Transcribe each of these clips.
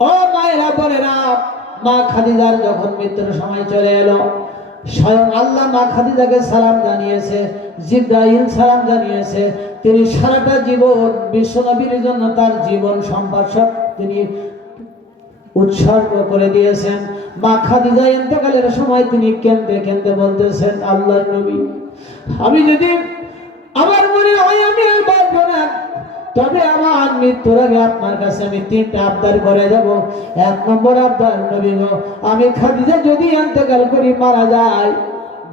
ও মায়েরা বোনেরা, মা খাদিজার যখন মৃত্যুর সময় চলে এলো, স্বয়ং আল্লাহ মা খাদিজাকে সালাম জানিয়েছে, জিবরাইল সালাম জানিয়েছে। তিনি সারাটা জীবন বিশ্বনবীর জন্য তার জীবন সম্পদ সব তিনি উৎসর্গ করে দিয়েছেন। মা খাদিজা ইন্তেকালের সময় তিনি কেঁদে কেঁদে বলতেছেন, আল্লাহর নবী, আমি যদি আমার মনে হয় আমি আর বাঁচবো না, তবে আমার মৃত্যুর আগে আপনার কাছে আমি 3টা আবদার করে যাব। 1 নম্বর আবদার, নবী গো, আমি খাদিজা যদি ইন্তেকাল করি, মারা যায়,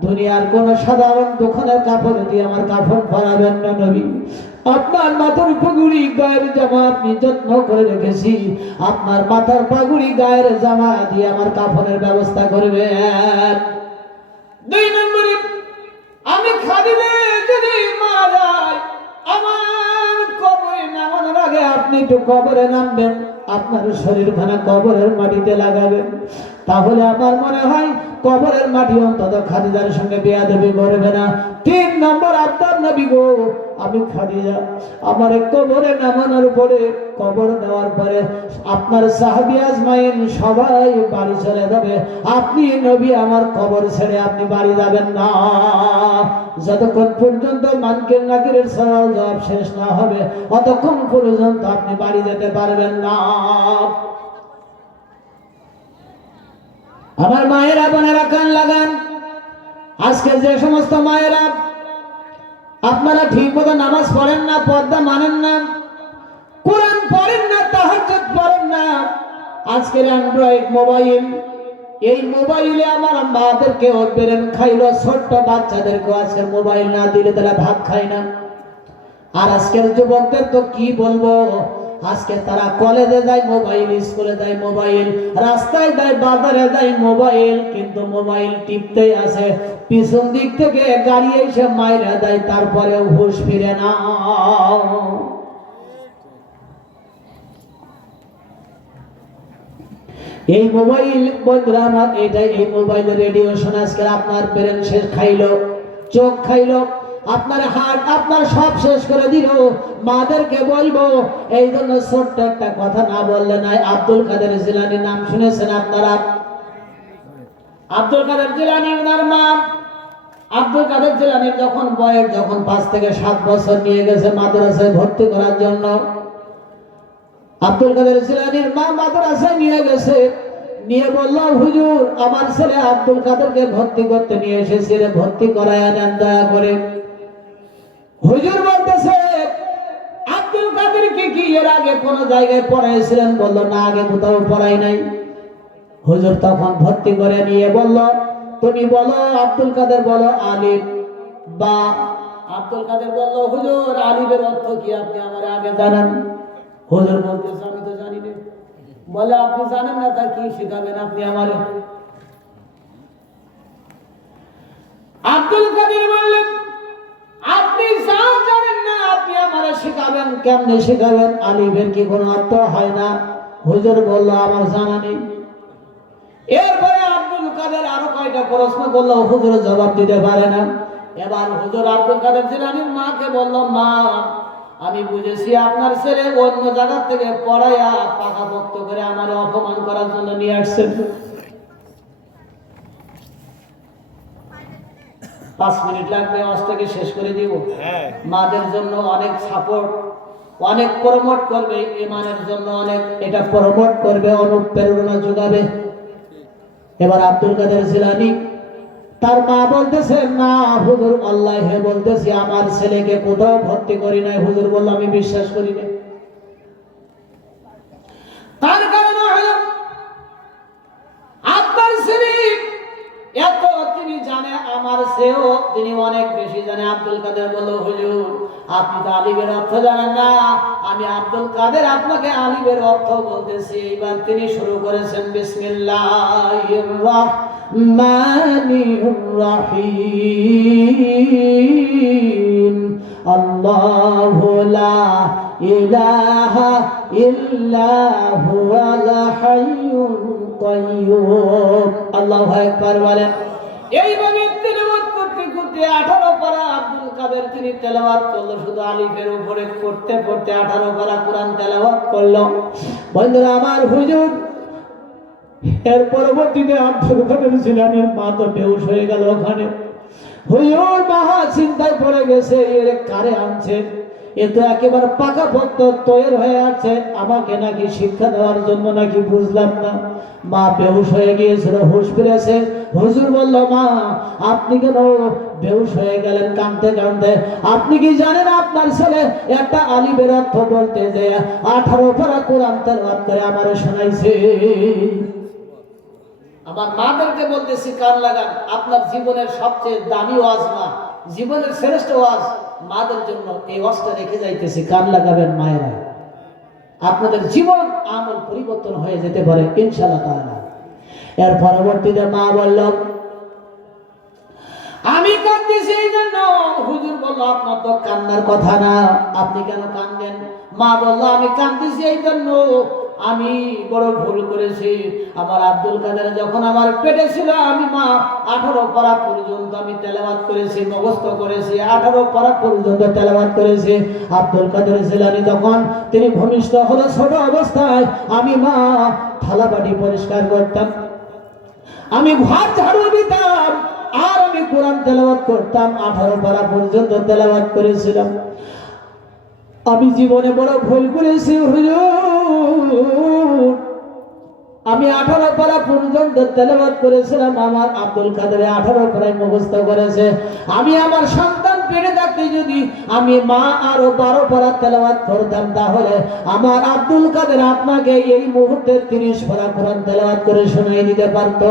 দুনিয়ার কোন সাধারণ দোকানের কাপড় দিয়ে আমার কাফন পরাবেন না নবী। আপনার মাথার পাগুড়ি গায়ের জামা আপনি যত্ন করে রেখেছি, আপনার মাথার পাগুড়ি গায়ের জামা দিয়ে আমার কাফনের ব্যবস্থা করবেন। 2 নম্বরে, আমি খাদিজা যদি মারা যায়, আমার কবরে নামানোর আগে আপনি একটু কবরে নামবেন, আপনার শরীরখানা কবরের মাটিতে লাগাবেন, তাহলে আমার মনে হয় কবরের মাটি অন্তত খাদিজার সঙ্গে বেয়াদবি করবে না। 3 নম্বর আবদার, নবী গো, আমি খাদিজা আমার কবরে নামানোর পরে, কবর দেওয়ার পরে আপনার সাহাবী আজমাইন সবাই বাড়ি চলে যাবে, আপনি নবী আমার কবর ছেড়ে আপনি বাড়ি যাবেন না, যতক্ষণ পর্যন্ত মানকির নাকিরের সওয়াল জবাব শেষ না হবে ততক্ষণ পর্যন্ত আপনি বাড়ি যেতে পারবেন না। আমার মায়েরা বোনেরা কান লাগান, আজকে যে সমস্ত মায়েরা আপনারা ঠিক মতো নামাজ পড়েন না, পর্দা মানেন না, কোরআন পড়েন না, তাহাজ্জুদ পড়েন না, আজকের অ্যান্ড্রয়েড মোবাইল, এই মোবাইলে আমার মাদেরকে বেরেন খাইলো, ছোট্ট বাচ্চাদেরকে আজকে মোবাইল না দিলে তারা ভাত খায় না। আর আজকের যুবকদের তো কি বলবো, আজকে তারা কলেজে যায় মোবাইল, স্কুলে যায় মোবাইল, রাস্তায় যায়, বাজারে যায় মোবাইল, কিন্তু মোবাইল টিপতেই আছে, পিছন দিক থেকে গাড়ি এসে মাইরা দেয়, তারপরেও হুঁশ ফিরে না। এই মোবাইল বন্ধুরা আমার, এটাই এই মোবাইল রেডিয়েশন আজকে আপনার ব্রেন শেষ খাইলো, চোখ খাইলো, আপনার হার্ট আপনার সব শেষ করে দিল। মাদেরকে বলবো, এই জন্য ছোট্ট একটা কথা না বললে নাই। আব্দুল কাদের জিলানী নাম শুনেছেন আপনারা? আব্দুল কাদের জিলানী, ওনার মা আব্দুল কাদের জিলানীর যখন বয়স 5 থেকে 7 বছর নিয়ে গেছে মাদ্রাসায় ভর্তি করার জন্য। আব্দুল কাদের জিলানীর মা মাদ্রাসায় নিয়ে গেছে, নিয়ে বলল, হুজুর আমার ছেলে আব্দুল কাদেরকে ভর্তি করতে নিয়ে এসেছি, ভর্তি করায় আনেন দয়া করে। হুজুর বলতেছে, আব্দুল কাদেরকে কি এর আগে কোন জায়গায় পড়াইছিলেন? বলল, না, আগে কোথাও পড়াই নাই। হুজুর তখন ভর্তি করে নিয়ে বলল, তুমি বলো আব্দুল কাদের, বলো আলিফ বা। আব্দুল কাদের বলল, হুজুর আলিফের অর্থ কি আপনি আমার আগে জানান। হুজুর বলতেছে, আমি তো জানি না। বলে, আপনি জানেন না, তা কি শেখাবেন আপনি আমারে? আব্দুল কাদের বললেন, আপনি যা জানেন না আপনি আমারে শেখাবেন, কেমনে শেখাবেন? আলিফের কি কোনো অর্থ হয় না? হুজুর বলল, আমার জানা নেই। এরপরে আব্দুল কাদের আরো কয়টা প্রশ্ন করলো, হুজুর জবাব দিতে পারে না। এবার হুজুর আব্দুল কাদের জিলানীর মাকে বলল, মা আমি বুঝেছি আপনার ছেলে অন্য জায়গা থেকে পড়াইয়া পাকাপোক্ত করে আমার অপমান করার জন্য নিয়ে আসছেন। 5 মিনিট লাগবে, অস্ত্রকে শেষ করে দিব। মাদের জন্য অনেক সাপোর্ট, অনেক প্রমোট করবে, ইমানের জন্য অনেক এটা প্রমোট করবে, অনুপ্রেরণা যোগাবে। এবার আব্দুল কাদের জিলানী তার মা বলতেছে, না হুজুর, আল্লাহ বলতেছি আমার ছেলেকে কোথাও ভর্তি করি নাই। হুজুর বলল, আমি বিশ্বাস করি না। তার কারণ হলো আপনার ছেলে এত তিনি জানে, আমার সেও তিনি অনেক বেশি জানে। আব্দুল কাদের বলল, হুজুর আপনি তো আলিফের অর্থ জানেন না, আমি আব্দুল কাদের আপনাকে আলিফের অর্থ বলতেছি। এবার তিনি শুরু করেছেন, বিসমিল্লাহির রাহমানির রাহিম, আল্লাহু লা ইলাহা ইল্লা হুয়াল হাইয়ুল কাইয়্যুম। আল্লাহু আকবার বলেন। এইভাবে তিলাওয়াত করতে করতে 18 পারা আব্দুল কাদের তিনি তেলাওয়াত করলো, শুধু আলিফের উপরে পড়তে পড়তে 18 পারা কোরআন তেলাওয়াত করলো। বন্ধুরা আমার, হুজুর এর পরবর্তীতে আব্দুল কাদের জিলানীর মা তো বেহুশ হয়ে গেল ওখানে। হুজুর মহা চিন্তায় পড়ে গেছে, এর কারে আনছে, এ তো একেবারে পাকা ভক্ত তৈরি হয়ে আছে, আমাকে নাকি শিক্ষা দেওয়ার জন্য নাকি, বুঝলাম না। মা বেহুশ হয়ে গিয়েছিল, হুঁশ ফিরেছে। হুজুর বলল, মা আপনি কেন বেহুশ হয়ে গেলেন কাঁদতে কাঁদতে? আপনি কি জানেন আপনার ছেলে একটা আলিফের অর্থ বলতে যে 18 পারা কোরআন তেলাওয়াত করে আমারে শোনাইছে। আমার মাদেরকে বলতেছি, কান লাগান, আপনার জীবনের সবচেয়ে দামি ওয়াজ না, জীবনের শ্রেষ্ঠ ওয়াজ মাদের জন্য এই ওয়াজটা রেখে যাইতেছি, কান লাগাবেন মায়েরা, আপনাদের জীবন আমল পরিবর্তন হয়ে যেতে পারে ইনশাআল্লাহ তাআলা। এর পরবর্তীতে মা বলল, আমি কাঁদতেছি এই জন্য। হুজুর বলল, আপনার তো কান্নার কথা না, আপনি কেন কাঁদেন? মা বলল, আমি কাঁদতেছি এই জন্য, আমি বড় ভুল করেছি। আমার আব্দুল কাদের যখন আমার পেটে ছিল, আমি মা 18 পারা পর্যন্ত আমি তেলাওয়াত করেছি, মুখস্থ করেছি, 18 পারা পর্যন্ত তেলাওয়াত করেছি। আব্দুল কাদের জিলানী যখন তিনি ভূমিষ্ঠ হলো ছোট অবস্থায়, আমি মা থালা বাটি পরিষ্কার করতাম, আমি ঘর ঝাড়ু দিতাম, আর আমি কোরআন তেলাওয়াত করতাম, 18 পারা পর্যন্ত তেলাওয়াত করেছিলাম। আমি জীবনে বড় ভুল করেছি হুজুর, আমি 18 পারা পর্যন্ত তেলাওয়াত করেছিলাম, আমার আব্দুল কাদের 18 পারায় মুখস্থ করেছে। আমি আমার সন্তান পেটে থাকতে যদি আমি মা আরো 12 পারা তেলাওয়াত করতাম, তাহলে আমার আব্দুল কাদের আপনাকে এই মুহূর্তে 30 পারা কোরআন তেলাওয়াত করে শোনাই দিতে পারতো।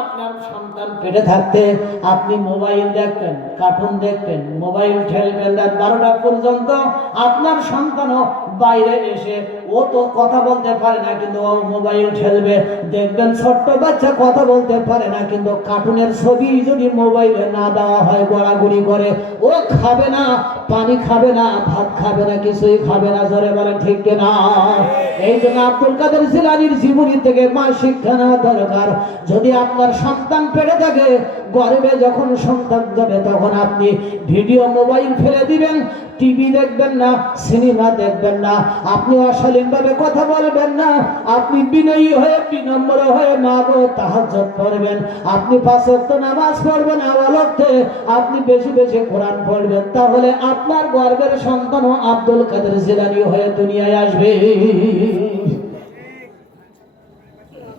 আপনার সন্তান পেটে থাকতে আপনি মোবাইল দেখবেন, কার্টুন দেখবেন, মোবাইল ঠেলবেন রাত 12টা পর্যন্ত। আপনার সন্তানও বাইরে এসে, ও তো কথা বলতে পারে না, কিন্তু ও মোবাইল ঠেলবে। দেখবেন ছোট্ট বাচ্চা কথা বলতে পারে না, কিন্তু কার্টুনের ছবি যদি মোবাইলে না দেওয়া হয় গড়াগড়ি করে, ও খাবে না, পানি খাবে না, ভাত খাবে না, কিছুই খাবে না। জোরে বলেন ঠিক কিনা? এই জন্য আব্দুল কাদের জিলানীর জীবনী থেকে মা শিক্ষা নেওয়া দরকার। যদি আপনার সন্তান পেটে থাকে, গর্ভে যখন সন্তান যাবে, তখন আপনি ভিডিও মোবাইল ফেলে দিবেন, টিভি দেখবেন না, সিনেমা দেখবেন না, আপনি অশালীন ভাবে কথা বলবেন না, আপনি বিনয়ী হয়ে বিনম্র হয়ে মা গো তাহাজ্জুদ পড়বেন, আপনি 5 ওয়াক্ত নামাজ পড়বেন, আওয়ালতে আপনি বেশি বেশি কোরআন পড়বেন, তাহলে আপনার গর্ভের সন্তানও আব্দুল কাদের জিলানী হয়ে দুনিয়ায় আসবে।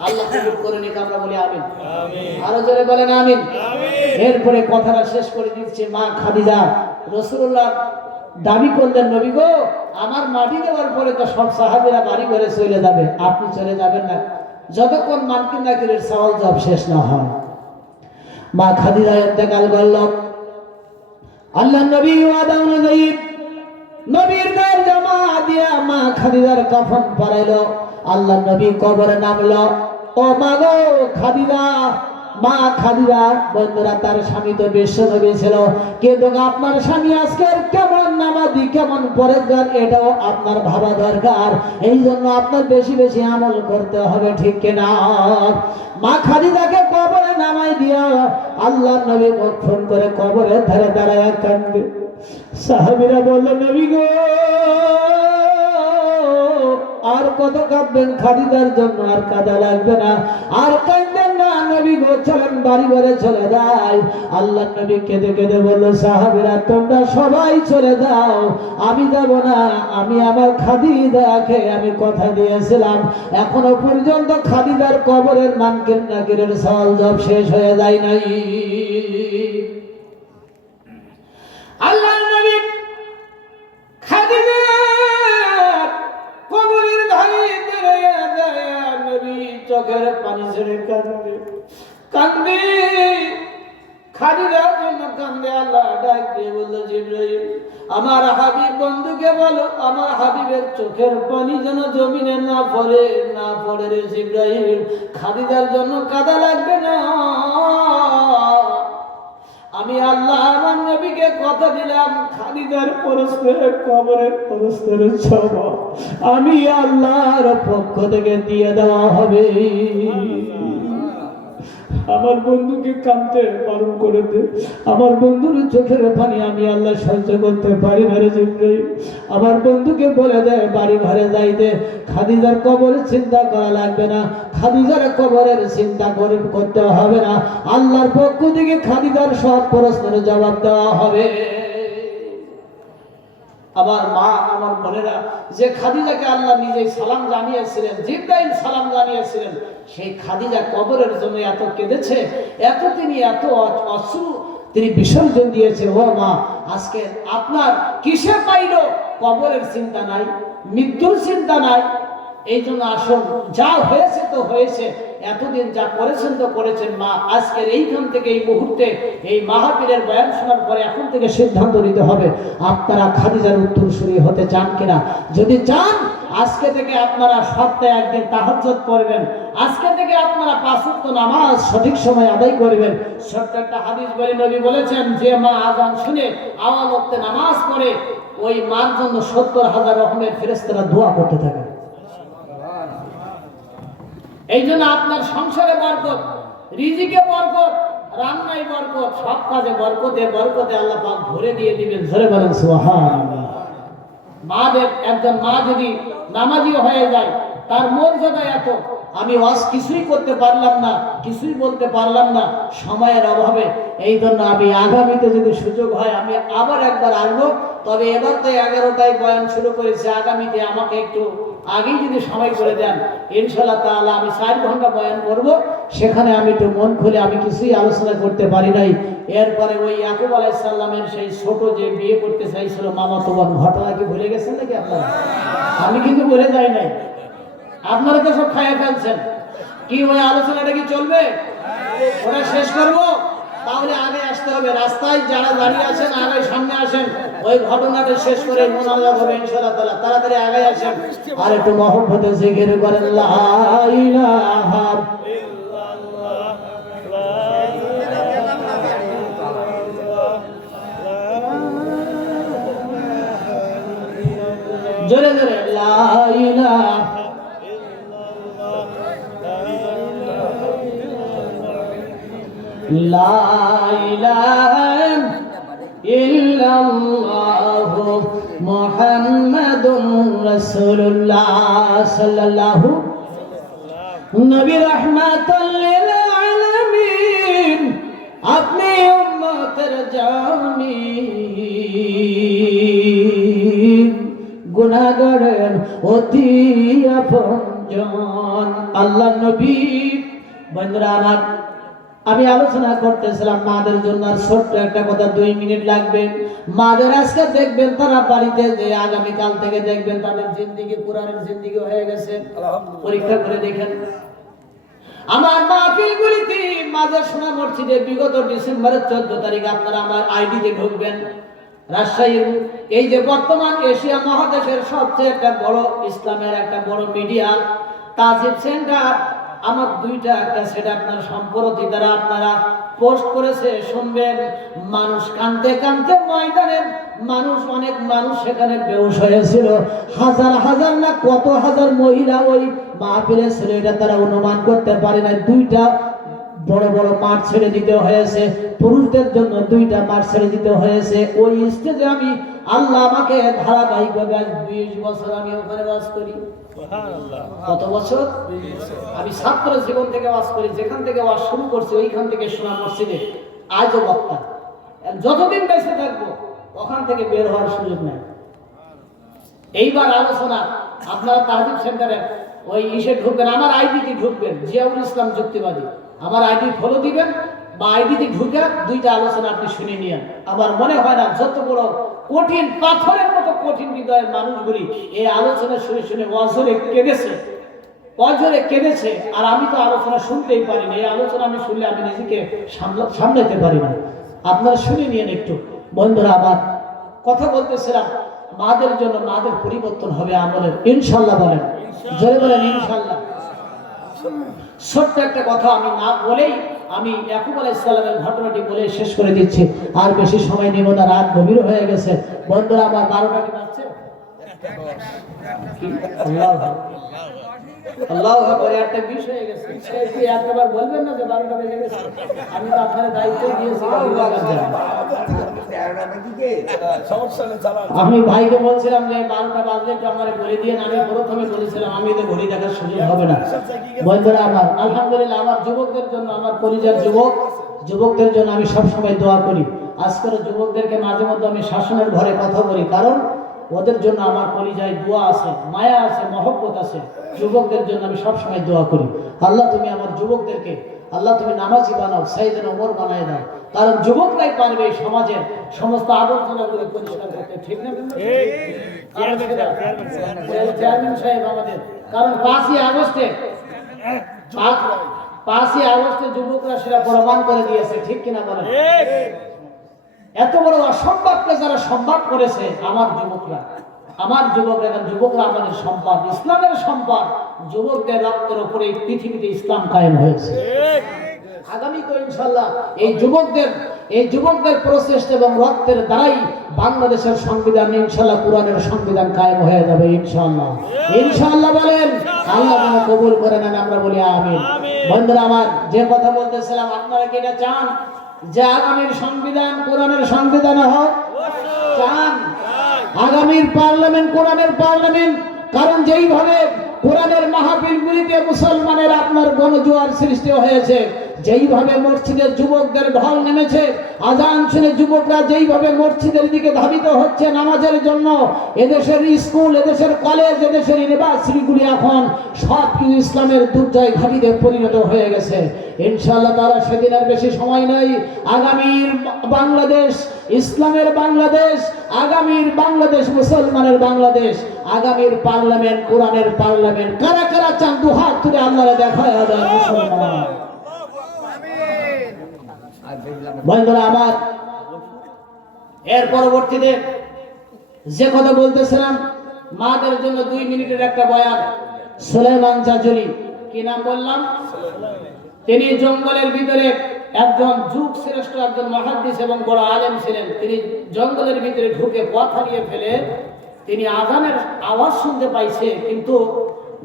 আল্লাহ কবুল করে নিক, আমরা বলি আমিন। আরো জোরে বলেন আমিন। এরপরে কথাটা শেষ করে দিচ্ছে। মা খাদিজা রাসূলুল্লাহ দাবি করলেন, নবী গো, আমার মাটি দেওয়ার পরে তো সব সাহাবীরা বাড়ি ঘরে চলে যাবে, আপনি চলে যাবেন না যতক্ষণ মানকিন নাকিরের সওয়াল জবাব শেষ না হয়। মা খাদিজা ইন্তেকাল করল। আল্লাহ নবী ওয়াদা অনুযায়ী নবীর গায়ের জামা দিয়া মা খাদিজার কাফন পরাইলো। আল্লাহ নবী কবরে নামলো। ও মা গো খাদিজা, মা খাদিজা, বন্ধুরা তার স্বামী তো বিশ্ব নবী ছিল, কিন্তু আপনার স্বামী আজকের কেমন নামাজি, কেমন পরেজগার, এটাও আপনার ভাবা দরকার। এই জন্য আপনার বেশি বেশি আমল করতে হবে, ঠিক কিনা? মা খাদিজাকে কবরে নামাই দিয়া আল্লাহ নবী মুখ ফোন করে কবরের ধারে দাঁড়ায় কাঁদবে। সাহাবীরা বলল, নবী গো, আর কত কাঁদবেন খাদিজার জন্য? আর কাঁদা লাগবে না, আর কাঁদবেন না নবী গো, চলেন বাড়ি ঘরে চলে যাই। আল্লাহ নবী কেঁদে কেঁদে বলল, সাহাবীরা তোমরা সবাই চলে যাও, আমি যাব না। আমি আমার খাদিজাকে আমি কথা দিয়েছিলাম, এখনো পর্যন্ত খাদিজার কবরের মানকির নাকিরের সওয়াল জবাব শেষ হয়ে যায় নাই। আল্লাহ নবী খাদিজা কবরের ধারে দাঁড়িয়ে নবী চোখের পানি ছেড়ে কাঁদবে, কাঁদবে, খাদিজার জন্য কাঁদবে। আল্লাহ ডাক দিয়ে বলল, জিবরাইল আমার হাবিব বন্ধুকে বলো, আমার হাবিবের চোখের পানি যেন জমিনে না পড়ে, না পড়ে রে জিবরাইল, খাদিজার জন্য কাঁদা লাগবে না। আমি আল্লাহ আমার নবীকে কথা দিলাম, খাদিজার পরস্পরের কবরের পরস্পরের সওয়াব আমি আল্লাহর পক্ষ থেকে দিয়ে দেওয়া হবে। আমার বন্ধুকে কাঁদতে বারণ করে দে। আমার বন্ধুর চোখের পানি আমি আল্লাহ সহ্য করতে পারি না রে জিবরাইল। আমার বন্ধুকে বলে দে বাড়ি ঘরে যাইতে, খাদিজার কবরের চিন্তা করা লাগবে না, খাদিজার কবরের চিন্তা করতে হবে না। আল্লাহর পক্ষ থেকে খাদিজার সব প্রশ্নের জবাব দেওয়া হবে। আমার মা, আমার বোনেরা, যে খাদিজাকে আল্লাহ নিজেই সালাম জানিয়েছিলেন, জিবরাইল সালাম জানিয়েছিলেন, সেই খাদিজা কবরের জন্য এত কেঁদেছে, এত অশ্রু তিনি বিসর্জন দিয়েছে। ও মা, আজকে আপনার কিসে পাইল? কবরের চিন্তা নাই, মৃত্যুর চিন্তা নাই। এই জন্য আসুন, যা হয়েছে তো হয়েছে, এতদিন যা করেছেন তো করেছেন। মা, আজকের এইখান থেকে এই মুহূর্তে এই মাহফিলের বয়ান শোনার পরে এখন থেকে সিদ্ধান্ত নিতে হবে আপনারা খাদিজার উত্তরসূরি হতে চান কিনা। যদি চান, আজকে থেকে আপনারা সপ্তাহে একদিন তাহাজ্জুদ পড়বেন, আজকে থেকে আপনারা 5 ওয়াক্ত নামাজ সঠিক সময় আদায় করবেন। ছোট্ট একটা হাদিস বলে নবী বলেছেন, যে মা আযান শুনে আওয়াল ওয়াক্তে নামাজ পড়ে, ওই মার জন্য 70,000 রকমের ফেরেশতারা দোয়া করতে থাকে। এই জন্য আপনার সংসারে বরকত, রিজিকে বরকত, রান্নায় বরকত, সব কাজে বরকতে আল্লাহ পাক ভরে দিয়ে দিবেন। ধরে বলেন সুবহানাল্লাহ। মাদের, একজন মা যদি নামাজি হয়ে যায়, তার মর্যাদা এত, আমি ওয়াজ কিছুই করতে পারলাম না, কিছুই বলতে পারলাম না সময়ের অভাবে। এই জন্য আমি আগামীতে যদি সুযোগ হয় আমি আবার একবার আসবো। তবে এবার তো 11টায় বয়ান শুরু করেছে, আগামীতে আমাকে একটু আগেই যদি সময় করে দেন, ইনশাআল্লাহ তাআলা আমি 4 ঘন্টা বয়ান করব। সেখানে আমি একটু মন খুলে, আমি কিছুই আলোচনা করতে পারি নাই। এরপরে ওই ইয়াকুব আলাইহিস সালামের সেই ছোট যে বিয়ে করতে চাইছিল মামাতো বোন, ঘটনা কি ভুলে গেছেন নাকি আপনারা? আমি কিন্তু ভুলে যাই নাই, আপনারা তো সব খাইয়ে ফেলছেন। কি ওই আলোচনাটা কি চলবে? ওটা শেষ করব, তাহলে আগে আসতে হবে। রাস্তায় যারা দাঁড়িয়ে আছেন আগে সামনে আসেন, ওই ঘটনাটা শেষ করে মোনাজাত হবে ইনশাআল্লাহ তাআলা। তাড়াতাড়ি আগে আসেন, আর একটু মহব্বতে জিকির করেন লা ইলাহা ইল্লাল্লাহ, জোরে জোরে লা ইলাহা লা ইলাহা ইল্লাল্লাহু মুহাম্মাদুর রাসূলুল্লাহ সাল্লাল্লাহু নবী রাহমাতুল লিল আলামিন, আপনি উম্মতের জামিন, গুনাহগারের অতি আপনজন আল্লাহ নবী। বন্ধুরা আমার, আমি আলোচনা করতেছিলাম মাদের জন্য, আর ছোট্ট একটা কথা 2 মিনিট লাগবে। মাদের আজকে দেখবেন তারা বাড়িতে যে আগামীকাল থেকে দেখবেন তাদের জিন্দেগি কোরআনের জিন্দেগি হয়ে গেছে। পরীক্ষা করে দেখেন। আমার মাহফিলগুলিতে মাদের সোনা মসজিদে বিগত ডিসেম্বরের 14 তারিখে আপনারা আমার আইডিতে ঢুকবেন। রাজশাহীর এই যে বর্তমান এশিয়া মহাদেশের সবচেয়ে একটা বড় ইসলামের একটা বড় মিডিয়া তাজিব সেন্টার, আমার 2টা একটা সেটা আপনার সম্প্রতি দ্বারা আপনারা পোস্ট করেছে, শুনবেন। মানুষ কাঁদতে কাঁদতে ময়দানের মানুষ, অনেক মানুষ সেখানে বেহুশ হয়েছিল। হাজার হাজার না কত হাজার মহিলা ওই মাহফিলে ছিল, এটা তারা অনুমান করতে পারে না। 2টা বড় বড় মাঠ ছেড়ে দিতে হয়েছে, পুরুষদের জন্য 2টা মাঠ ছেড়ে দিতে হয়েছে। ওই স্টেজে আমি, আল্লাহ আমাকে ধারাবাহিকভাবে 20 বছর আমি ওখানে বাস করি। কত বছর? আমি ছাত্র জীবন থেকে ওয়াজ করি, যেখান থেকে ওয়াজ শুরু করছি ওইখান থেকে শোনা মসজিদে আজও বক্তা। যতদিন বেঁচে থাকবো ওখান থেকে বের হওয়ার সুযোগ নেই। এইবার আলোচনা আপনারা তাহজিব সেন্টারে ওই ইসে ঢুকবেন, আমার আইডিতে ঢুকবেন, জিয়াউল ইসলাম যুক্তিবাদী, আমার আইডি ফলো দিবেন বা আইডিতে ঢুকে 2টা আলোচনা আপনি শুনে নিয়েন। আমার মনে হয় না যত বড় কঠিন পাথরের মতো কঠিন হৃদয়ের মানুষগুলি এই আলোচনা শুনে শুনে অজরে কেঁদেছে। আর আমি তো আলোচনা শুনতেই পারি না, এই আলোচনা আমি শুনলে আমি নিজেকে সামলাতে পারি না। আপনারা শুনে নিয়েন একটু। বন্ধুরা আমার, কথা বলতেছিলাম মাদের জন্য, মাদের পরিবর্তন হবে আমলের, ইনশাল্লাহ বলেন, জোরে বলেন ইনশাল্লাহ। ছোট্ট একটা কথা আমি না বলেই আমি ইয়াকুব আলাইহিস সালামের ঘটনাটি বলে শেষ করে দিচ্ছি, আর বেশি সময় নেব না, রাত গভীর হয়ে গেছে। বন্ধুরা আমার 12টা কি বাজছে? আল্লাহ আকবার, একটা বিষয় হয়ে গেছে। কি একবার বলবেন না যে 12টা বেজে গেছে? আমি তো আপনার দায়িত্ব দিয়েছি। আমি ভাইকে বলছিলাম যে 12টা বাজলে একটু আমার বলে দিয়ে, আমি প্রথমে বলেছিলাম আমি তো ঘড়ি দেখার সুযোগ হবে না। বন্ধুরা আমার, আলহামদুলিল্লাহ আমার যুবকদের জন্য, আমার পরিবার যুবকদের জন্য আমি সবসময় দোয়া করি। আজকের যুবকদেরকে মাঝে মধ্যে আমি শাসনের ঘরে কথা বলি, কারণ ওদের জন্য আমার পরিচয় দোয়া আছে, মায়া আছে, মহব্বত আছে। যুবকদের জন্য আমি সবসময় দোয়া করি, আল্লাহ তুমি আমার যুবকদেরকে, আল্লাহ তুমি নামাজি বানাও, সাইয়েদনা ওমর বানায় দাও। কারণ যুবকরাই পারবে এই সমাজের সমস্ত আবর্জনাগুলো পরিষ্কার করতে, ঠিক না? চেয়ারম্যান সাহেব আমাদের, কারণ 5ই আগস্টে যুবকরা সেটা প্রমাণ করে দিয়েছে, ঠিক কিনা বলেন? এত বড় অসম্ভবকে যারা সম্ভব করেছে আমার যুবকরা, যুবকরা আমাদের সম্পদ, ইসলামের সম্পদ। যুবকদের রক্তের উপরে এই পৃথিবীতে ইসলাম কায়েম হয়েছে। আগামী তো ইনশাআল্লাহ এই যুবকদের প্রচেষ্টা এবং রক্তের দ্বারাই বাংলাদেশের সংবিধান ইনশাআল্লাহ কোরআনের সংবিধান কায়েম হয়ে যাবে ইনশাআল্লাহ বলেন। আল্লাহ যেন কবুল করে নেন, আমরা বলি আমিন। বন্ধুরা আমার, যে কথা বলতেছিলাম, আপনারা কি এটা চান যে আগামীর সংবিধান কোরআনের সংবিধান হোক? চান আগামীর পার্লামেন্ট কোরআনের পার্লামেন্ট? কারণ যেইভাবে কোরআনের মাহফিলগুলিতে মুসলমানের আপনার গণজোয়ার সৃষ্টি হয়েছে, যেইভাবে মসজিদের যুবকদের ঢল নেমেছে, আজান শুনে যুবকরা যেইভাবে মসজিদের দিকে ধাবিত হচ্ছে নামাজের জন্য, এদেশের স্কুল, এদেশের কলেজ, এদেশের ইউনিভার্সিটিগুলি এখন সব কিছু ইসলামের দুর্জয় ঘাঁটিতে পরিণত হয়ে গেছে। ইনশাআল্লাহ তারা সেদিন আর বেশি সময় নেই। আগামীর বাংলাদেশ ইসলামের বাংলাদেশ, আগামীর বাংলাদেশ মুসলমানের বাংলাদেশ, আগামীর পার্লামেন্ট কোরআনের পার্লামেন্ট। কারা কারা চান দুহাত তুলে আল্লাহরে দেখায় দেয় মুসলমান। বন্ধুরা আমার, এর পরবর্তীতে যে কথা বলতেছিলাম, মাদের জন্য 2 মিনিটের একটা বয়ান। সুলাইমান জাজুলি, কি নাম বললাম? তিনি জঙ্গলের ভিতরে একজন যুগ শ্রেষ্ঠ একজন মুহাদ্দিস এবং বড় আলেম ছিলেন। তিনি জঙ্গলের ভিতরে ঢুকে পথ হারিয়ে ফেলে তিনি আযানের আওয়াজ শুনতে পাইছে, কিন্তু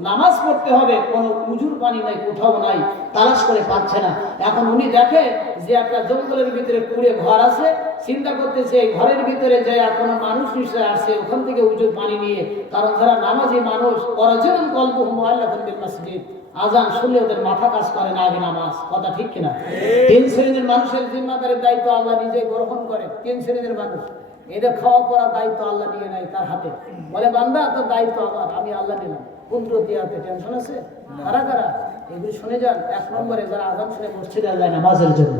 নামাজ পড়তে হবে, কোনো উজুর পানি নাই, কোথাও নাই, তালাশ করে পাচ্ছে না। এখন উনি দেখে যে একটা জঙ্গলের ভিতরে কুড়ে ঘর আছে, চিন্তা করতেছে এই ঘরের ভিতরে যে কোনো মানুষ নিশ্চয় আসে, ওখান থেকে উজুর পানি নিয়ে, কারণ যারা নামাজি মানুষ, ওরাজন কল্প মুআল্লাকুন বিল মসজিদ, আযান শুনলে ওদের মাথা কাজ করে না, আগে নামাজ। কথা ঠিক কিনা? 3 শ্রেণীর মানুষের জিম্মাদারির দায়িত্ব আল্লাহ নিজে গ্রহণ করে। 3 শ্রেণীর মানুষ, এদের খাওয়া পড়ার দায়িত্ব আল্লাহ নিয়ে নেয় তার হাতে, বলে বান্দা তোর দায়িত্ব আমার, আমি আল্লাহ নিলাম। কুদরতি হাতে, টেনশন আছে? কারা কারা এগুলি শুনে যান। 1 নম্বরে যারা আযান শুনে মসজিদে যায় নামাজের জন্য,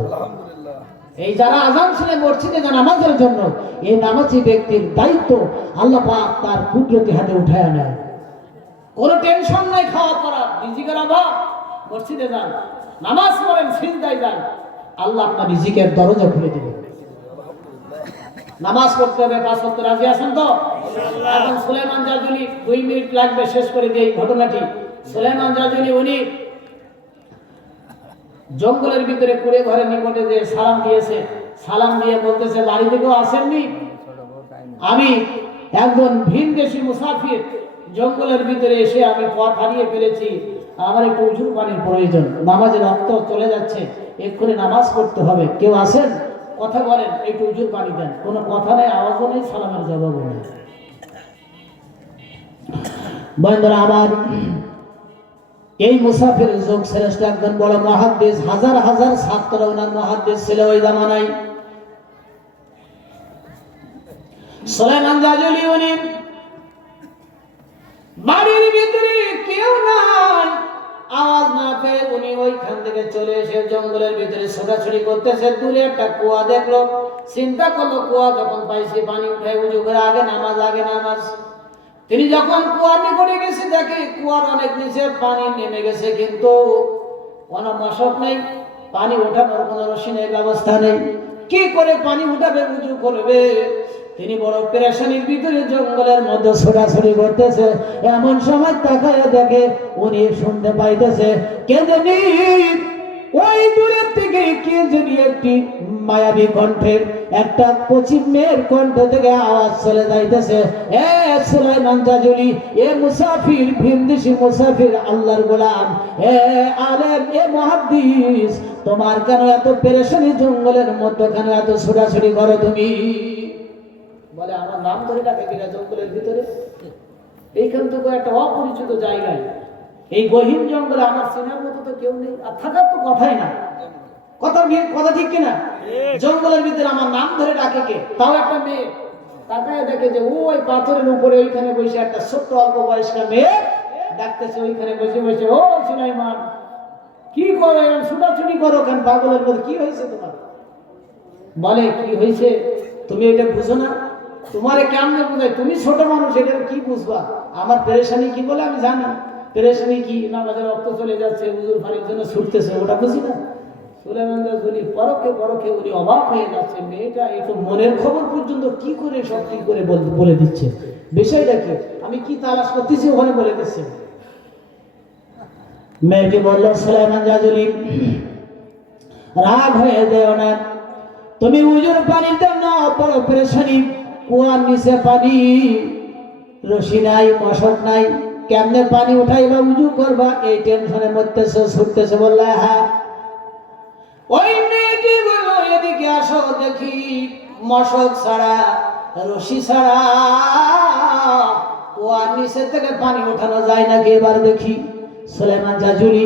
এই যারা আযান শুনে মসজিদে যায় নামাজের জন্য, এই নামাজি ব্যক্তির দায়িত্ব আল্লাহ পাক তার কুদরতি হাতে উঠায় নেয়। কোনো টেনশন নাই, খাওয়া পড়া, রিজিকের অভাব, মসজিদে যান, নামাজ পড়েন, সিজদায় যান, আল্লাহ আপনার রিজিকের দরজা খুলে দিবেন। নামাজ পড়তে হবে 5 ওয়াক্ত, রাজি আছেন তো? এখন সুলাইমান জাজুলি, 2 মিনিট লাগবে শেষ করে দিয়ে এই ঘটনাটি। সুলাইমান জাজুলি উনি জঙ্গলের ভিতরে কুড়ে ঘরের নিকটে যে সালাম দিয়েছে, সালাম দিয়ে বলতেছে বাড়ি থেকেও আসেননি, আমি একজন ভিনদেশী মুসাফির, জঙ্গলের ভিতরে এসে আমি পথ হারিয়ে ফেলেছি, আমার একটু উজুর পানির প্রয়োজন, নামাজের রক্ত চলে যাচ্ছে, এক্ষুনি নামাজ পড়তে হবে, কেউ আসেন? কথা বলেন, একটু উজুর পানি দেন। কোনো কথা নেই, আওয়াজও নেই, সালামের জবাবও নেই। বন্ধুরা আমার, এই মুসাফির যুগ শ্রেষ্ঠ একজন বড় মুহাদ্দিস, হাজার হাজার ছাত্র ওনার মুহাদ্দিস ছিল ওই জামানায়। সুলাইমান জাজুলি উনি বাড়ির ভিতরে কেউ নাই, আওয়াজ না পেয়ে উনি ওইখান থেকে চলে এসে জঙ্গলের ভিতরে ছোটাছুটি করতেছে। দূরে একটা কুয়া দেখলো, চিন্তা করলো কুয়া যখন পাইছে পানি উঠায় উজু করে, আগে নামাজ। তিনি যখন কুয়ার নিকটে গেছে, দেখে কুয়ার অনেক নিচে পানি নেমে গেছে, কিন্তু কোনো মশক নেই, পানি ওঠানোর কোনো রশি নেই, ব্যবস্থা নেই। কি করে পানি উঠাবে, উজু করবে? তিনি বড় পেরেশানির ভিতরে জঙ্গলের মধ্যে ছোটাছুটি করতেছে। এমন সময় তাকায় দেখে উনি শুনতে পাইতেছে কেঁদে নি ওই দূরের থেকে কে জানি একটি মায়াবী কণ্ঠের একটা কচি মেয়ের কণ্ঠ থেকে আওয়াজ চলে যাইতেছে, এ সুলাইমান জাজুলি, এ মুসাফির, ভিনদেশি মুসাফির, আল্লাহর গোলাম, এ আলেম, এ মুহাদ্দিস, তোমার কেন এত পেরেশানি, জঙ্গলের মধ্যে কেন এত ছোটাছুটি করো তুমি? বলে আমার নাম ধরে ডাকে কিনা জঙ্গলের ভিতরে? এইখান থেকে একটা অপরিচিত জায়গায়, এই গহীন জঙ্গলে আমার চেনার মতো তো কেউ নেই, আর থাকার তো কথাই না। কথা ঠিক কিনা? জঙ্গলের ভিতরে আমার নাম ধরে ডাকে কে? তাও একটা মেয়ে। তাকায় দেখে যে ওই পাথরের উপরে ওইখানে বসে একটা ছোট্ট অল্প বয়স্কা মেয়ে ডাকতেছে, ওইখানে বসে বসে, ও সুলাইমান, কি করো এরকম ছুটাছুটি করো কেন পাগলের মধ্যে? কি হয়েছে তোমার? বলে কি হয়েছে তুমি এটা বুঝো না? তোমারে কেমনে বুঝাই? তুমি ছোট মানুষ, এটা কি বুঝবা? আমার পেরেশানি কি বলে আমি জানি। পেরেশানি কি? নামাজের রক্ত চলে যাচ্ছে, হুজুর ফাড়ির জন্য ছুটতেছে, ওটা বুঝি না? সুলাইমান জাজুলি পরোক্ষে পরোক্ষে উনি অবাক হয়ে যাচ্ছে, মেয়েটা একটু মনের খবর পর্যন্ত কি করে সব কি করে বলে দিচ্ছে। বিষয়টা কি, আমি কি তালাশ করতেছি ওখানে বলে দিচ্ছে। মেয়েটি বলল, সুলাইমান জাজুলি, রাগ হয়ে যেও না, তুমি উজুর পানির জন্য বড় পেরেশানি, কুয়ার নিচে পানি, রশি নাই, মশক নাই, কেমনে পানি উঠাইবা, উজু করবা, এই টেনশনে মরতেছে, ছুটতেছে। বললে হ্যাঁ। ওই মেয়েটি বলল, এদিকে আসো দেখি, মশক ছাড়া, রশি ছাড়া কুয়ার নিচে থেকে পানি উঠানো যায় নাকি, এবার দেখি। সুলাইমান জাজুলি,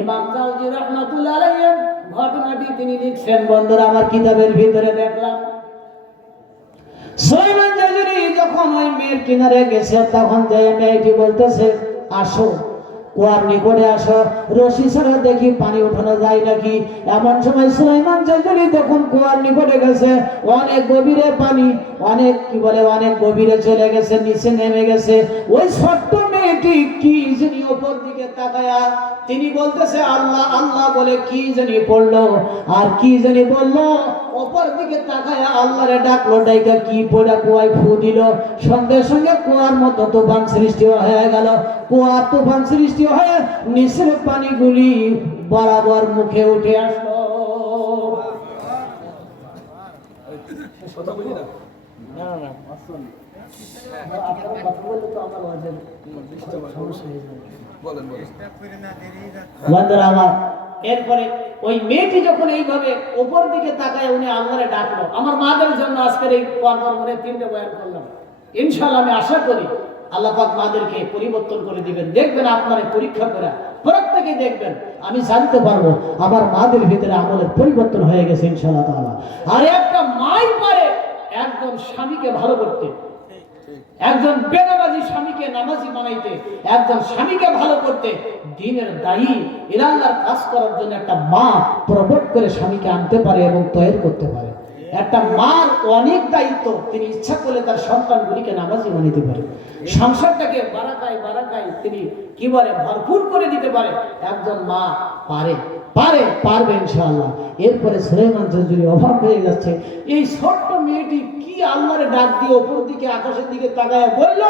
ইমাম জাওজি রাহমাতুল্লাহ আলাইহি ঘটনাটি তিনি লিখছেন। বন্ধুরা, আমার কিতাবের ভিতরে দেখলাম সুলাইমান জাজুলি যখন ওই মেয়ের কিনারে গেছে, তখন যে মেয়েটি বলতেছে, আসো কুয়ার নিকটে আসো, রশি ছাড়া দেখি পানি উঠানো যায় নাকি। এমন সময় সুলাইমান জাজুলি তখন কুয়ার নিকটে গেছে, অনেক গভীরে পানি, অনেক কি বলে অনেক গভীরে চলে গেছে, নিচে নেমে গেছে। ওই ছোট্ট মেয়েটি কি জানি উপর দিকে তাকায়া তিনি বলতেছে আল্লাহ আল্লাহ বলে কি জানি পড়লো, আর কি জানি বললো, উপর দিকে তাকায়া আল্লাহরে ডাকলো, ডাইকা কি পড়া কুয়ায় ফু দিল, সঙ্গে সঙ্গে কুয়ার মতো তুফান সৃষ্টি হয়ে গেল। কুয়ার তুফান সৃষ্টি হয়ে নিচের পানিগুলি বরাবর মুখে উঠে আসলো। এরপরে ওই মেয়েটি যখন এইভাবে উপর দিকে তাকায় উনি আল্লাহরে ডাকলো, আমার মাদের জন্য আজকের এই পর্বনে 3টে বয়ান করলাম। ইনশাআল্লাহ আমি আশা করি আল্লাহ পাক মাদেরকে পরিবর্তন করে দিবেন। দেখবেন আপনারা পরীক্ষা করে প্রত্যেকেই দেখবেন, আমি জানতে পারবো আমার মাদের ভিতরে আমলের পরিবর্তন হয়ে গেছে ইনশাআল্লাহ তাআলা। আর একটা মাই পারে একজন স্বামীকে ভালো করতে, একজন বেনামাজি স্বামীকে নামাজি বানাইতে, একজন স্বামীকে ভালো করতে, দ্বীনের দায়ী ইলাল্লাহর কাজ করার জন্য একটা মা প্রবট করে স্বামীকে আনতে পারে এবং তৈরি করতে পারে। একটা মার অনেক দায়িত্ব, তিনি ইচ্ছা করলে তার সন্তানগুলিকে নামাজি বানাইতে পারে, সংসারটাকে বারাকায় বারাকায় তিনি কি বলে ভরপুর করে দিতে পারে। একজন মা পারবে ইনশাআল্লাহ। এরপরে সুলাইমান জাজুলি অবাক হয়ে যাচ্ছে, এই ছোট্ট মেয়েটি কি আল্লাহরে ডাক দিয়ে উপর দিকে আকাশের দিকে তাকায় বলল,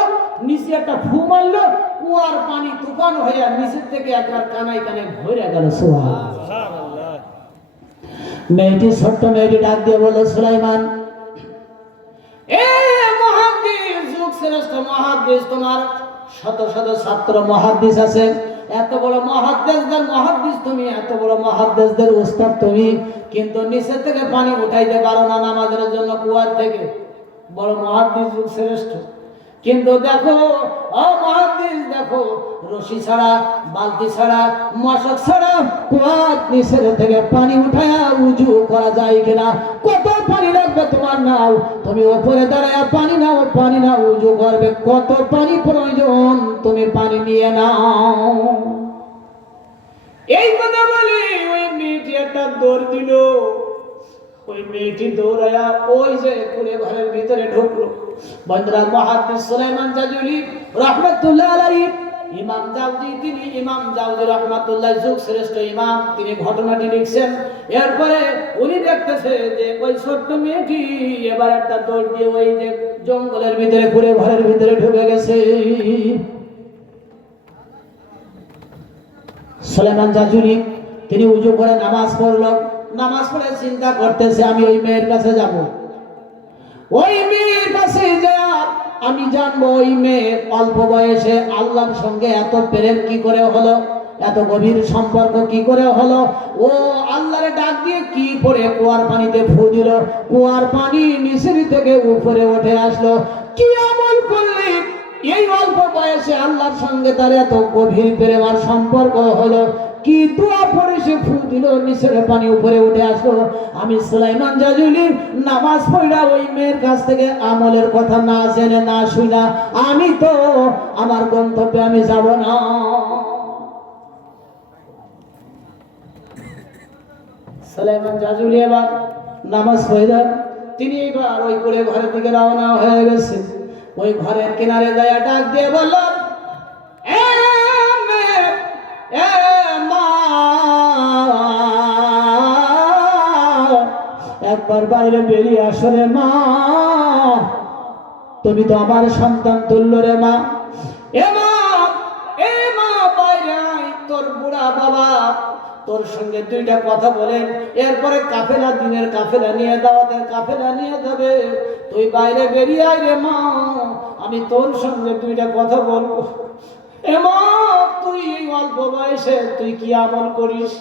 নিচে একটা ফু মারলো, কুয়ার পানি তুফান হয়ে নিচের থেকে একবার কানায় কানায় ভরে গেল। সুবহানাল্লাহ। মেয়েটি ছোট্ট মেয়েটি ডাক দিয়ে বলল, সুলাইমান, এ মুহাদ্দিস, যুগ শ্রেষ্ঠ মুহাদ্দিস, তোমার শত শত ছাত্র মুহাদ্দিস আছে, এত বড় মুহাদ্দিস তুমি, এত বড় মুহাদ্দিসদের উস্তাদ তুমি, কিন্তু নিচে থেকে পানি উঠাইতে পারো না নামাজের জন্য কুয়ার থেকে। বড় মুহাদ্দিস, যুগ শ্রেষ্ঠ, কিন্তু দেখো ও মুহাদ্দিস, দেখো রশি ছাড়া, বালতি ছাড়া, মশক ছাড়া কুয়ার নিচের থেকে পানি উঠায়া উজু করা যায় কিনা? কত পানি লাগবে তোমার? নাও, তুমি উপরে দাঁড়ায় পানি নাও, উজু করবে, কত পানি প্রয়োজন তুমি পানি নিয়ে নাও। এই কথা বলে ওই মেয়েটি একটা দৌড় দিল। ওই মেয়েটি দৌড়ায়া ওই যে কুড়ে ঘরের ভিতরে ঢুকলো। বন্ধুরা, মুহাদ্দিস সুলাইমান জাজুলি রাহমাতুল্লাহ আলাইহি, ইমাম জাওজি রাহমাতুল্লাহ, যুগ শ্রেষ্ঠ ইমাম, তিনি ঘটনাটি লিখছেন। এরপরে উনি দেখতেছে যে ওই ছোট্ট মেয়েটি এবার একটা দৌড় দিয়ে ওই যে জঙ্গলের ভিতরে কুড়ে ঘরের ভিতরে ঢুকে গেছে। সুলাইমান জাজুলি তিনি উজু করে নামাজ পড়লো, নামাজ পড়ে চিন্তা করতেছে আমি ওই মেয়ের কাছে যাব, ওই মেয়ের কাছে যা আমি জানবো ওই মেয়ে অল্প বয়সে আল্লাহর সঙ্গে এত প্রেম কি করে হলো, এত গভীর সম্পর্ক কি করে হলো, ও আল্লাহরে ডাক দিয়ে কি করে কুয়ার পানিতে ফু দিল, কুয়ার পানি নিচের থেকে উপরে উঠে আসলো, কি আমল করলি এই অল্প বয়সে আল্লাহর সঙ্গে তার এত গভীর প্রেম আর সম্পর্ক হলো, কি দোয়া পড়ে সে ফু দিল নিচের পানি উপরে উঠে আসলো। আমি সুলাইমান জাজুলি নামাজ পড়া ওই মেয়ের কাছ থেকে আমলের কথা না জেনে না শুনা আমি তো আমার গন্তব্যে আমি যাব না। সুলাইমান জাজুলি এবার নামাজ পড়া তিনি এবার ওই করে ঘরের দিকে রওনা হয়ে গেছে। ওই ঘরের কিনারে যায় ডাক দিয়ে বলল, একবার বাইরে বেরিয়ে আসো রে মা, তুমি তো আমার সন্তান তুল্য রে মা, এ মা এ মা বাইরে আয়, তোর বুড়া বাবা তোর সঙ্গে দুইটা কথা বলেন, এরপরে কাফেলা দিনের কাফেলা নিয়ে দাওয়াতের কাফেলা নিয়ে যাবে, তুই বাইরে বেরিয়ে আয় রে মা, আমি তোর সঙ্গে দুইটা কথা বলবো। এ মা তুই এই অল্প বয়সে তুই কি আমল করিস,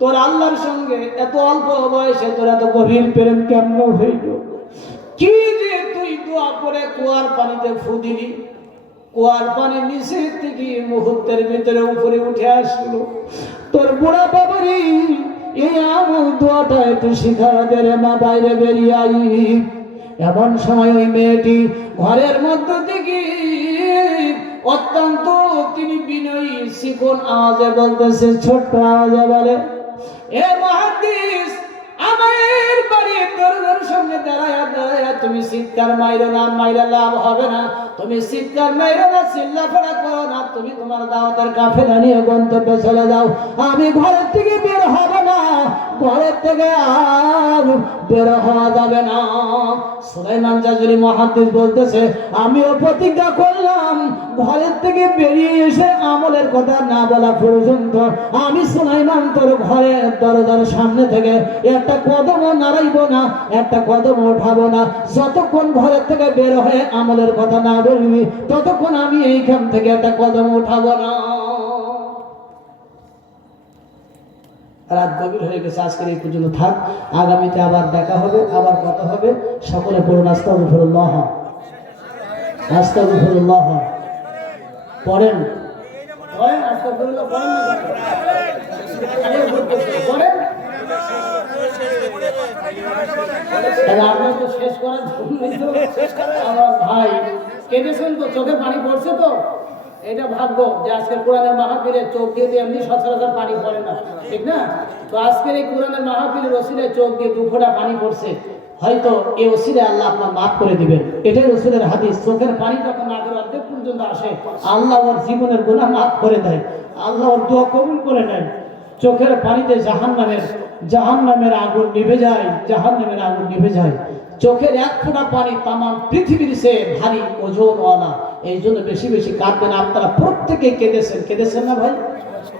তোর আল্লাহর সঙ্গে এত অল্প বয়সে তোর এত গভীর প্রেম কেমন হইল, কি যে তুই দোয়া করে কুয়ার পানিতে ফু দিলি, কুয়ার পানি নিচের থেকে মুহূর্তের ভিতরে উপরে উঠে আসলো, তোর বুড়া বাবারি এই আমল দোয়াটা একটু শিখা দে রে মা, বাইরে বেরিয়ে আই। এমন সময় ওই মেয়েটি ঘরের মধ্য থেকে অত্যন্ত তিনি বিনয়ী চিকন আওয়াজে বলতেছে, ছোট্ট আওয়াজে বলে, এ মুহাদ্দিস আমার বাড়ির দরজার সামনে দাঁড়ায়া দাঁড়ায়া তুমি চিৎকার মাইরো না, মাইরা লাভ হবে না, তুমি চিৎকার মাইরো না, চিল্লাফাড়া করো না, তুমি তোমার দাওয়াতের কাফেলা নিয়ে গন্তব্যে চলে যাও, আমি ঘরের থেকে বের হব না, ঘরের থেকে আর বের হওয়া যাবে না। সুলাইমান জাজুলি মুহাদ্দিস বলতেছে, আমিও প্রতিজ্ঞা করলাম ঘরের থেকে বেরিয়ে এসে আমলের কথা না বলা পর্যন্ত আমি সুলাইমান তোর ঘরের দরজার সামনে থেকে একটা কদমও নাড়াইব না, একটা কদম উঠাবো না, যতক্ষণ ঘরের থেকে বের হয়ে আমলের কথা না বলবি ততক্ষণ আমি এইখান থেকে একটা কদম উঠাবো না। রাত গভীর হয়ে গেছে, আজকের এই পর্যন্ত থাক, আগামীতে আবার দেখা হবে, আবার কথা হবে। সকলে পড়ুন আস্তাগফিরুল্লাহ, আস্তাগফিরুল্লাহ পড়েন, পড়েন আস্তাগফিরুল্লাহ, পড়েন আপনার তো শেষ করার জন্যই তো আমার ভাই কেঁদেছেন, তো চোখে পানি পড়ছে, তো এটা ভাগ্য যে আজকের কোরআনের মাহফিলে চোখ দিয়ে এমনি সচরাচর পানি পড়ে না, ঠিক না? তো আজকের এই কোরআনের মাহফিলের ওসিলায় চোখ দিয়ে 2 ফোঁটা পানি পড়ছে, হয়তো এই ওসিলায় আল্লাহ আপনার মাফ করে দিবেন। এটাই রাসূলের হাদিস, চোখের পানি যখন নাকের অর্ধেক পর্যন্ত আসে আল্লাহ ওর জীবনের গুনাহ মাফ করে দেয়, আল্লাহ ওর দোয়া কবুল করে নেয়। চোখের পানিতে জাহান্নামের আগুন নিভে যায়, জাহান্নামের আগুন নিভে যায়। চোখের 1 ফোঁটা পানি তামাম পৃথিবীর চেয়ে ভারী ওজনওয়ালা, এই জন্য বেশি বেশি কাঁদবেন। আপনারা প্রত্যেকে কেঁদেছেন না ভাই?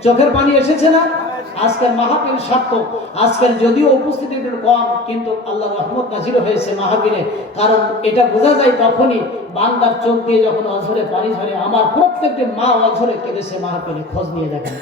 চোখের পানি এসেছে না? আজকের মাহফিল সার্থক। আজকের যদিও উপস্থিতি একটু কম, কিন্তু আল্লাহর রহমত নাজিল হয়েছে মাহফিলে, কারণ এটা বোঝা যায় তখনই বান্দার চোখ দিয়ে যখন অঝরে পানি ঝরে। আমার প্রত্যেকটি মা অঝরে কেঁদেছে মাহফিলে, খোঁজ নিয়ে দেখেন।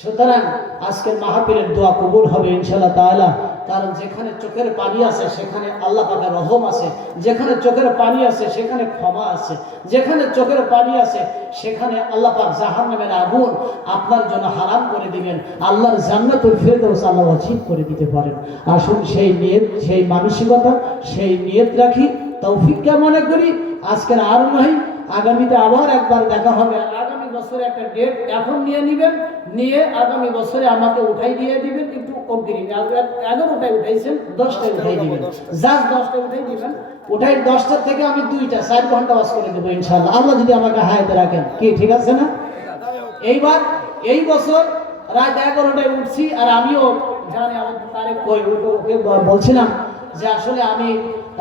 সুতরাং আজকের মাহফিলের দোয়া কবুল হবে ইনশাআল্লাহ তাআলা, কারণ যেখানে চোখের পানি আছে সেখানে আল্লাহ পাকের রহম আছে, যেখানে চোখের পানি আছে সেখানে ক্ষমা আছে, যেখানে চোখের পানি আছে সেখানে আল্লাহ পাক জাহান্নামের আগুন আপনার জন্য হারাম করে দিবেন, আল্লাহর জান্নাতুল ফেরদৌস আল্লাহ ওয়াজিব করে দিতে পারেন। আসুন সেই নিয়ত, সেই মানসিকতা, সেই নিয়ত রাখি, তৌফিক মনে করি। আজকের আর নয়, আগামীতে আবার একবার দেখা হবে। আগামী বছরে একটা ডেট এখন নিয়ে নেবেন, নিয়ে আগামী বছরে আমাকে উঠাই দিয়ে দিবেন একটু অগ্রিম। 11টায় উঠাইছেন, 10টায় উঠাই দিবেন, জাস্ট 10টায় উঠাই দিবেন। উঠাই 10টা থেকে আমি 2টা 4 ঘন্টা ওয়াজ করে দেবো ইনশাআল্লাহ, আল্লাহ যদি আমাকে হায়াতে রাখেন। কি ঠিক আছে না? এইবার এই বছর রাত 11টায় উঠছি, আর আমিও জানি আমাদের তারিখ ওকে বলছিলাম যে আসলে আমি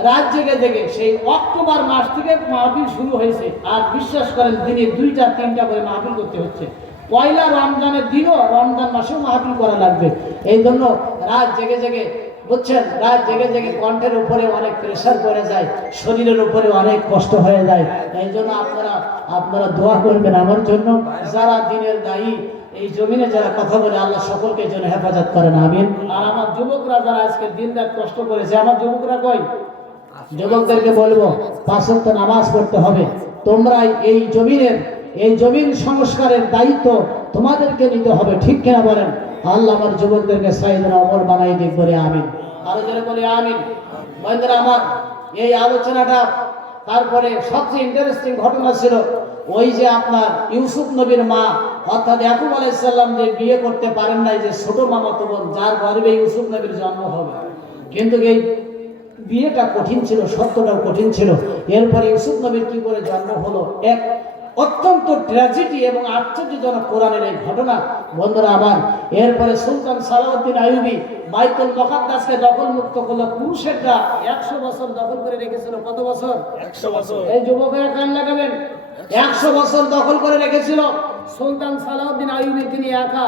রাত জেগে জেগে সেই অক্টোবর মাস থেকে মাহফিল শুরু হয়েছে, আর বিশ্বাস করেন দিনে 2টা 3টা করে মাহফিল করতে হচ্ছে। পয়লা রমজানের দিনও রমজান মাসেও মাহফিল করা লাগবে। এই জন্য রাত জেগে জেগে, বুঝছেন, রাত জেগে জেগে কণ্ঠের উপরে অনেক প্রেশার পড়ে যায়, শরীরের উপরে অনেক কষ্ট হয়ে যায়। এই জন্য আপনারা দোয়া করবেন আমার জন্য। যারা দিনের দায়ী, এই জমিনে যারা কথা বলে, আল্লাহ সকলকে যেন হেফাজত করেন, আমিন। আর আমার যুবকরা যারা আজকে দিন রাত কষ্ট করেছে, আমার যুবকরা কই? যুবকদেরকে বলবো 5 ওয়াক্ত নামাজ পড়তে হবে। তোমরা এই জমিন সংস্কারের দায়িত্ব তোমাদেরকে নিতে হবে, ঠিক কিনা বলেন? আল্লাহ আমার যুবকদেরকে সাইয়েদনা ওমর বানাই দিক, বলে আমিন। আরো জোরে বলি আমিন। বন্ধুরা আমার, এই আলোচনাটা, তারপরে সবচেয়ে ইন্টারেস্টিং ঘটনা ছিল ওই যে আপনার ইউসুফ নবীর মা অর্থাৎ ইয়াকুব আলাইহিস সালাম যে বিয়ে করতে পারেন নাই, যে ছোট মামাতো বোন, যার গর্ভে ইউসুফ নবীর জন্ম হবে। কিন্তু এই বিয়েটা কঠিন ছিল, সত্যটাও কঠিন ছিল। এরপরে ইউসুফ নবীর কি করে জন্ম হলো, এক অত্যন্ত ট্র্যাজেডি এবং আশ্চর্যজনক কোরআনের এই ঘটনা। বন্ধুরা আমার, এরপরে সুলতান সালাউদ্দিন আইয়ুবী বাইতুল মুকাদ্দাসকে দখল মুক্ত করলো। ক্রুসেডরা 100 বছর দখল করে রেখেছিল। কত বছর? 100 বছর। এই যুবকেরা কান লাগাবেন, 100 বছর দখল করে রেখেছিল সুলতান সালাউদ্দিন আইয়ুবী। তিনি একা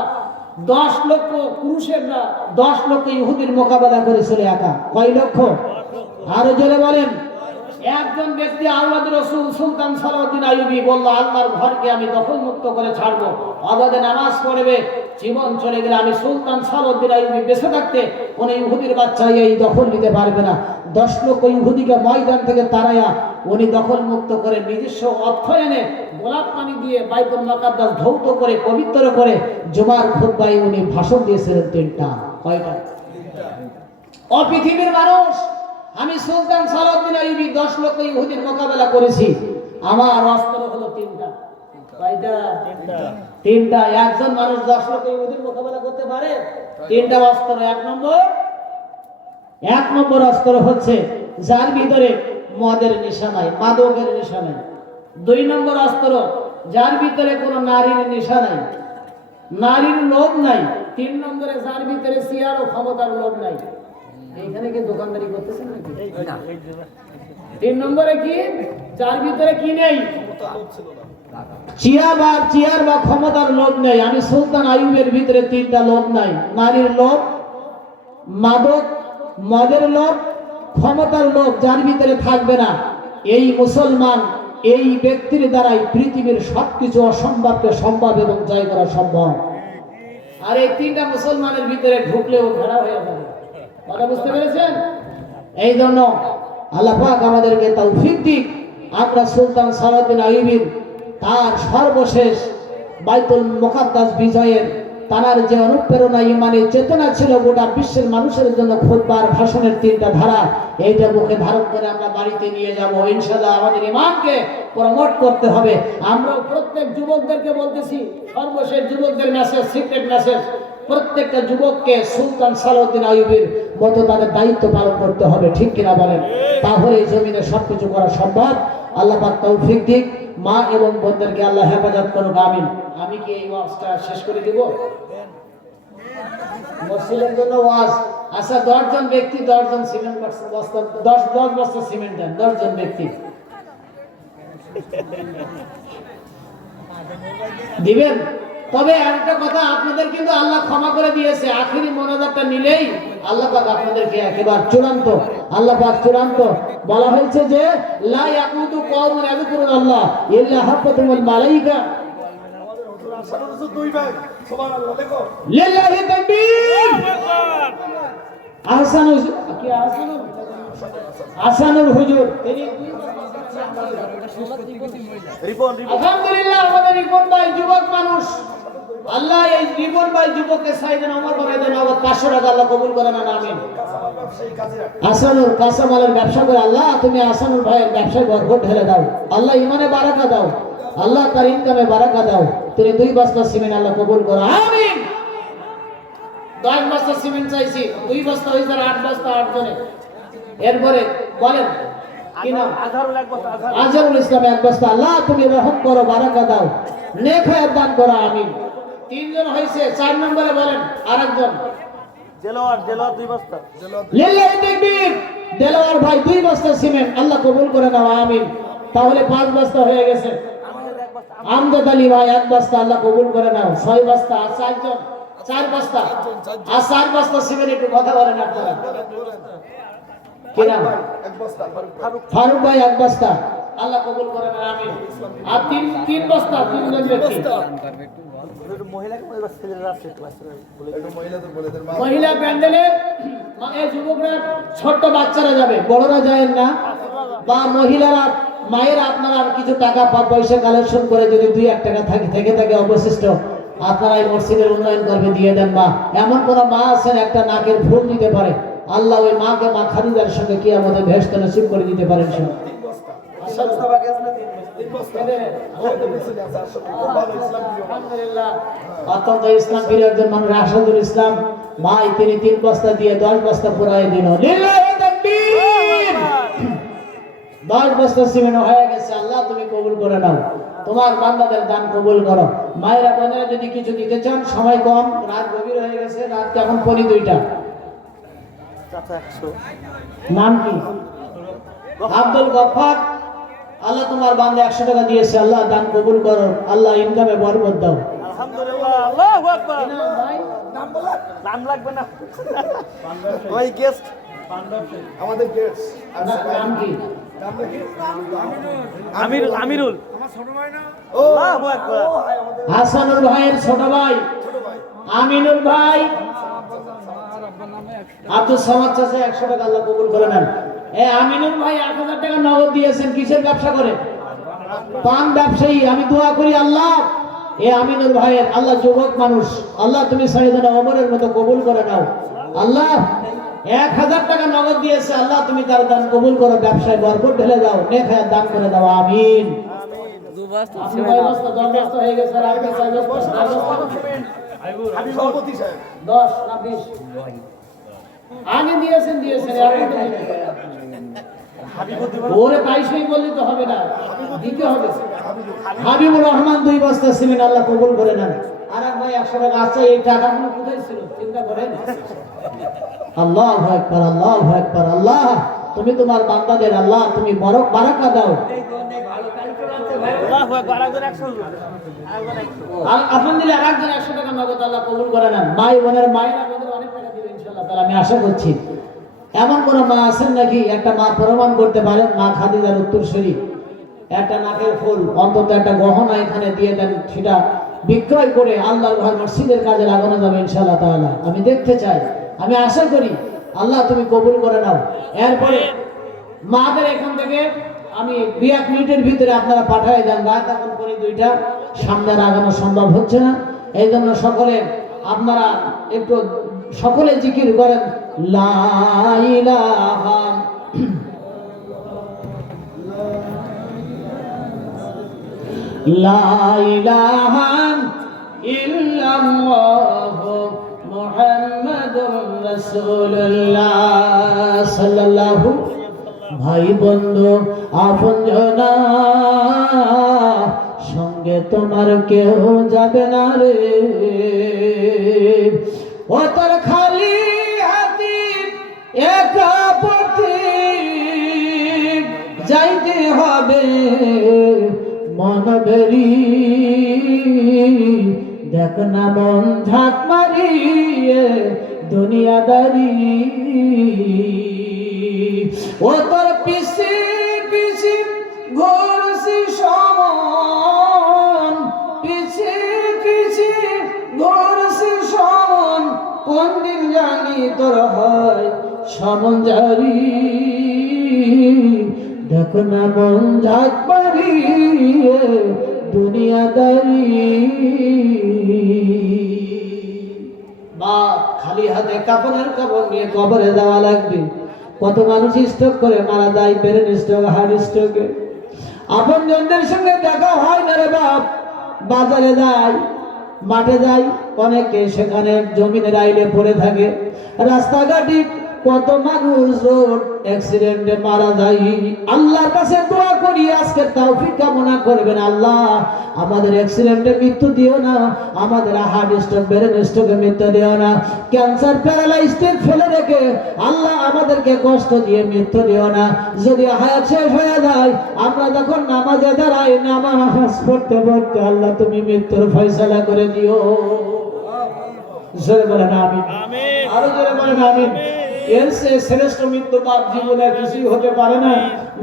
10 লক্ষ ক্রুসেডরা 10 লক্ষ ইহুদির মোকাবেলা করেছিল একা। কয় লক্ষ? আরো জোরে বলেন। একজন ব্যক্তি আওলাদ রাসূল সুলতান সালাউদ্দিন আইয়ুবী বলল, আল্লাহর ঘরকে আমি দখল মুক্ত করে ছাড়বো, অবাধে নামাজ পড়বে, জীবন চলে গেলে আমি সুলতান সালাউদ্দিন আইয়ুবী বেঁচে থাকতে কোন ইহুদির বাচ্চা এই দখল নিতে পারবে না। 10 লক্ষ ইহুদিকে ময়দান থেকে তাড়াইয়া উনি দখল মুক্ত করে নিজস্ব অর্থ এনে গোলাপ পানি দিয়ে বাইতুল মুকাদ্দাস ধৌত করে পবিত্র করে জুমার খুতবায় উনি ভাষণ দিয়েছিলেন 3টা। কয়টা? ও পৃথিবীর মানুষ, আমি সুলতান সালাউদ্দিন আইয়ুবী 10 লক্ষ ইহুদির মোকাবেলা করেছি, আমার অস্ত্র হলো 3টা। কয়টা? 3টা। একজন মানুষ 10 লক্ষ ইহুদির মোকাবেলা করতে পারে? 3টা অস্ত্র। এক নম্বর অস্ত্র হচ্ছে যার ভিতরে মদের নেশা নাই, মাদকের নেশা নাই। 2 নম্বর অস্ত্র যার ভিতরে কোনো নারীর নেশা নাই, নারীর লোভ নাই। 3 নম্বরে যার ভিতরে সিয়ার ও ক্ষমতার লোভ নাই। এইখানে কি দোকানদারি করতেছেন নাকি? না। 3 নম্বরে কি? যার ভিতরে কি নেই? চেয়ার বা ক্ষমতার লোভ নেই। আমি সুলতান আইয়ুবের ভিতরে 3টা লোভ নাই, নারীর লোভ, মাদক, মদের লোভ, ক্ষমতার লোভ যার ভিতরে থাকবে না, এই মুসলমান, এই ব্যক্তির দ্বারাই পৃথিবীর সবকিছু অসম্ভবকে সম্ভব এবং জয় করা সম্ভব। আর এই 3টা মুসলমানের ভিতরে ঢুকলেও ঘেরা হয়ে যাবে। কথা বুঝতে পেরেছেন? এই জন্য আল্লাহ পাক আমাদেরকে তৌফিক দিক, আমরা সুলতান সালাউদ্দিন আইয়ুবীর তার সর্বশেষ বাইতুল মুকাদ্দাস বিজয়ের তার যে অনুপ্রেরণা, ইমানের চেতনা ছিল গোটা বিশ্বের মানুষের জন্য খুতবার ভাষণের 3টা ধারা, এইটা বুকে ধারণ করে আমরা বাড়িতে নিয়ে যাব ইনশাআল্লাহ। আমাদের ইমানকে প্রমোট করতে হবে। আমরা প্রত্যেক যুবকদেরকে বলতেছি, সর্বশেষ যুবকদের মেসেজ, সিক্রেট মেসেজ, প্রত্যেকটা যুবককে সুলতান সালাউদ্দিন আইয়ুবীর মতো তাদের দায়িত্ব পালন করতে হবে, ঠিক কিনা বলেন? তাহলে এই জমিনে সবকিছু করা সম্ভব। আল্লাহ পাক তৌফিক দিক, মা এবং বোনদেরকে আল্লাহ হেফাজত করুক, আমিন। আমি কি এই ওয়াজটা শেষ করে দিব? মসজিদের জন্য ওয়াজ। আচ্ছা, 10 জন ব্যক্তি 10 জন সিমেন্ট বস্তা 10 বস্তা সিমেন্ট দেন, 10 জন ব্যক্তি দিবেন। তবে একটা কথা, আপনাদের কিন্তু আল্লাহ ক্ষমা করে দিয়েছে। আখেরি মোনাজাতটা নিলেই আল্লাহ পাক আপনাদেরকে একেবারে চূড়ান্ত, আল্লাহ পাক চূড়ান্ত বলা হয়েছে যে লা ইয়াকুতু কওমুন ইয়াযকুরুল্লাহ ইল্লা হাফাতুল মালাইকা। সুবহানাল্লাহ। দেখো, লিল্লাহি তাকবীর। আহসানুল হুজুর তিনি আলহামদুলিল্লাহ। আমাদের রিপন ভাই যুবক মানুষ, আল্লাহ এই রিপন ভাই যুবককে সাইয়েদনা ওমর বানাই দেন। আবার 500 টাকা আল্লাহ কবুল করেন, আমিন। আহসানুল কাঁচামালের ব্যবসা করে আল্লাহ তুমি আহসানুল ভাইয়ের ব্যবসায় বরকত ঢেলে দাও, আল্লাহ ইমানে বারাকা দাও, আল্লাহ তার ইনকামে বারাকা দাও। তিনি 2 বস্তা সিমেন্ট আল্লাহ কবুল করো, আমিন। 10 বস্তা সিমেন্ট চাইছি, 2 বস্তা হইছে, 8 বস্তা 8 জনে। এরপরে বলেন কি নাম? আজহারুল ইসলাম 1 বস্তা। আল্লাহ তুমি রহম করো, বারাকা দাও, নেক হায়াত দান করো, আমিন। 3 জন হইছে। 4 নম্বরে বলেন আরেকজন দেলোয়ার 2 বস্তা। লিল্লাহি তাকবীর। দেলোয়ার ভাই 2 বস্তা সিমেন্ট আল্লাহ কবুল করে নাও, আমিন। তাহলে 5 বস্তা হয়ে গেছে। আমজাদ আলী ভাই 1 বস্তা, আল্লাহ কবুল করে নাও। 6 বস্তা, আর 4 জন 4 বস্তা, আর 4 বস্তা সিমেন্ট। একটু কথা বলেন আপনারা, কি নাম? ফারুক ভাই 1 বস্তা, আল্লাহ কবুল করে নাও, আমিন। আর 3 বস্তা, 3 জন ব্যক্তি। মহিলা প্যান্ডেলে এই যুবকরা, ছোট্ট বাচ্চারা যাবে, বড়রা যায় না। বা মহিলারা, মায়েরা, আপনারা কিছু টাকা পয়সা কালেকশন করে যদি 2-1 টাকা থেকে থাকে অবশিষ্ট, আপনারা এই মসজিদের উন্নয়ন করবে দিয়ে দেন। বা এমন কোন মা আছেন একটা নাকের ফুল দিতে পারে, আল্লাহ ওই মাকে মা খাদিজার সঙ্গে কিয়ামতে ভেস্তে নসিব করে দিতে পারেন। অত্যন্ত ইসলাম প্রিয় একজন মানুষ আসাদুল ইসলাম ভাই, তিনি 3 বস্তা দিয়ে 10 বস্তা পুরাই দিল। 10 বস্তা সিমেন্ট হয়ে গেছে। আল্লাহ তুমি কবুল করে নাও, তোমার বান্দাদের দান কবুল করো। মায়েরা বোনেরা যদি কিছু দিতে চান, সময় কম, রাত গভীর হয়ে গেছে, রাত এখন 2:45। নাম কি? আব্দুল গফফার। আল্লাহ তোমার বান্দা 100 টাকা দিয়েছে, আল্লাহ দান কবুল করো, আল্লাহ ইনকামে বরকত দাও। আলহামদুলিল্লাহ, আল্লাহু আকবার। নাম বলা, নাম লাগবে না, ওই গেস্ট, আমাদের গেস্ট। নাম কি? আমিরুল, আমার ছোট ভাই না? আল্লাহু আকবার। হাসানুল ভাইয়ের ছোট ভাই আমিনুল ভাই। আব্দুল সামাদ চাচা 100 টাকা, আল্লাহ কবুল করে নেন। আমিনুল ভাই 1000 টাকা নগদ দিয়েছেন। কিসের ব্যবসা করেন? পান ব্যবসায়ী। আমি দোয়া করি আল্লাহ আমিনুল ভাইয়ের, আল্লাহ যুবক মানুষ, আল্লাহ তুমি সাইয়েদনা ওমরের মতো কবুল করে নাও। আল্লাহ 1000 টাকা নগদ দিয়েছে, আল্লাহ তুমি তার দান কবুল করো, ব্যবসায় বরকত ঢেলে দাও, নেক হায়াত দান করে দাও, আমিন। হয়ে গেছে, আর আপনি 4 বস্তা, 10 না 20 আগে দিয়েছেন। ওরে 22 বললে তো হবে না, দিতে হবে। হাবিবুর রহমান 2 বস্তা সিমেন্ট, আল্লাহ কবুল করে নেন। আর এক ভাই 100 টাকা। আচ্ছা, এই টাকাগুলো কোথায় ছিল চিন্তা করেন। আল্লাহু আকবার, আল্লাহু আকবার। আল্লাহ তুমি তোমার বান্দাদের, আল্লাহ তুমি বারাকা দাও। আল্লাহু আকবার। আরেকজন 100, আর আলহামদুলিল্লাহ আরেকজন 100 টাকা নগদ, আল্লাহ কবুল করে নেন। ভাই বোনের, মায়েরা বোনের অনেক টাকা দিবে ইনশাআল্লাহ তাআলা, আমি আশা করছি। এমন কোন মা আছেন নাকি একটা মা প্রমাণ করতে পারেন মা খাদিজার উত্তরসূরি? একটা নাকের ফুল, অন্তত একটা গহনা এখানে দিয়ে দেন, সেটা বিক্রয় করে আল্লাহর ঘর মসজিদের কাজে লাগানো যাবে ইনশাআল্লাহ তাআলা। আমি দেখতে চাই, আমি আশা করি, আল্লাহ তুমি কবুল করে নাও। এরপরে মাদের এখান থেকে আমি 2-1 মিনিটের ভিতরে আপনারা পাঠিয়ে দেন। রাত এখন 2:30, সামনে আগানো সম্ভব হচ্ছে না। এই জন্য সকলে আপনারা একটু সকলে জিকির করেন, লা ইলাহা লা ইলাহা ইল্লাল্লাহু মুহাম্মাদুর রাসূলুল্লাহ সাল্লাল্লাহু। ভাই বন্ধু আপনজনা, সঙ্গে তোমার কেউ যাবে না রে। ও তোর খালি হাতি একা পথে যাইতে হবে, মন বেরি দেখ না মন ঝাঁক মারিয়ে দুনিয়াদারি। ও তোর পিছে পিছে ঘুরছি সমন, পিছে পিছে ঘুরছি সমন, কোন দিন জানি তোর হয় সমন জারি। দেখ না মন ঝাঁক মারিয়ে দুনিয়াদারি। বা খালি হাতে কাপড়ের কাপড় নিয়ে কবরে যাওয়া লাগবে। কত মানুষ স্ট্রোক করে মারা যায়, ব্রেন স্ট্রোক, হার্ট স্ট্রোকে। আপন জনদের সঙ্গে দেখা হয় না রে বাপ। বাজারে যায়, মাঠে যায়, অনেকে সেখানে জমিনের আইলে পড়ে থাকে। রাস্তাঘাটে কত মানুষ রোড অ্যাক্সিডেন্টে মারা যায়। আল্লাহর কাছে দোয়া করি আজকে তৌফিক কামনা করবেন, আল্লাহ আমাদের অ্যাক্সিডেন্টে মৃত্যু দিও না, আমাদের হার্ট স্ট্রোক ব্রেন স্ট্রোকে মৃত্যু দিও না, ক্যান্সার প্যারালাইসড ফেলে রেখে আল্লাহ আমাদেরকে কষ্ট দিয়ে মৃত্যু দিও না। যদি হায়াত শেষ হয়ে যায়, আমরা যখন নামাজে দাঁড়াই, নামাজ পড়তে পড়তে আল্লাহ তুমি মৃত্যুর ফয়সালা করে দিও। জোরে বলেন আমিন। আরো জোরে বলেন আমিন। এর চেয়ে শ্রেষ্ঠ মৃত্যু বাপ জীবনে কিছুই হতে পারে না।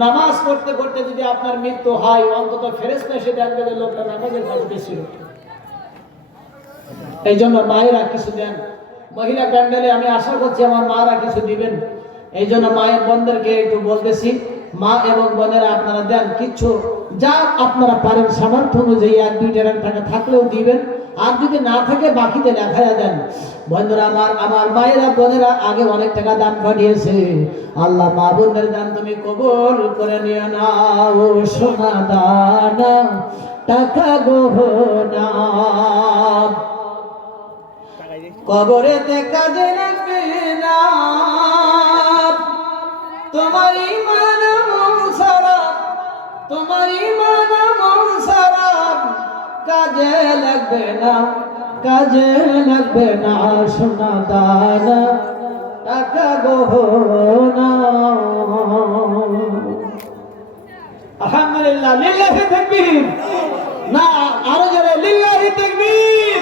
নামাজ পড়তে পড়তে যদি আপনার মৃত্যু হয়, অন্তত ফেরেশতা এসে দেখবে যে লোকটা নামাজের কাজ বেশি হতো। এই জন্য মায়েরা কিছু দেন। মহিলা প্যান্ডেলে আমি আশা করছি আমার মারা কিছু দিবেন। এই জন্য মায়ের বোনদেরকে একটু বলতেছি, মা এবং বোনেরা আপনারা দেন কিছু, যা আপনারা পারেন সামর্থ্য অনুযায়ী 1-2 টাকা থাকলেও দিবেন, আর যদি না থাকে বাকিতে লেখায়া দেন। বন্ধুরা আমার মায়েরা বোনেরা আগে অনেক টাকা দান পাঠিয়েছে, আল্লাহ মা বোনদের দান তুমি কবুল করে নিও না। ও সোনা দানা টাকা গহনা কবরেতে কাজে লাগবে না, তোমার ঈমান আমল ছাড়া, তোমার ঈমান আমল ছাড়া কাজে লাগবে না, কাজে লাগবে না। সোনা দানা টাকা গহনা। আলহামদুলিল্লাহ, লিল্লাহি তাকবীর। না আরো জোরে লিল্লাহি তাকবীর।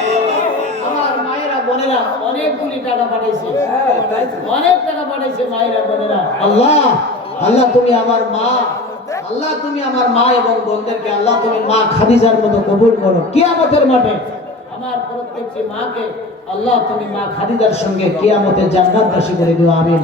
আমার মায়েরা বোনেরা অনেকগুলি টাকা পাঠাইছে, অনেক টাকা পাঠাইছে মায়েরা বোনেরা। আল্লাহ আল্লাহ তুমি আমার মা, আল্লাহ তুমি আমার মা এবং বোনদেরকে আল্লাহ তুমি মা খাদিজার মতো কবুল করো। কিয়ামতের মাঠে আমার প্রত্যেকটি মাকে আল্লাহ তুমি মা খাদিজার সঙ্গে কিয়ামতে জান্নাতবাসী করে দিও, আমিন।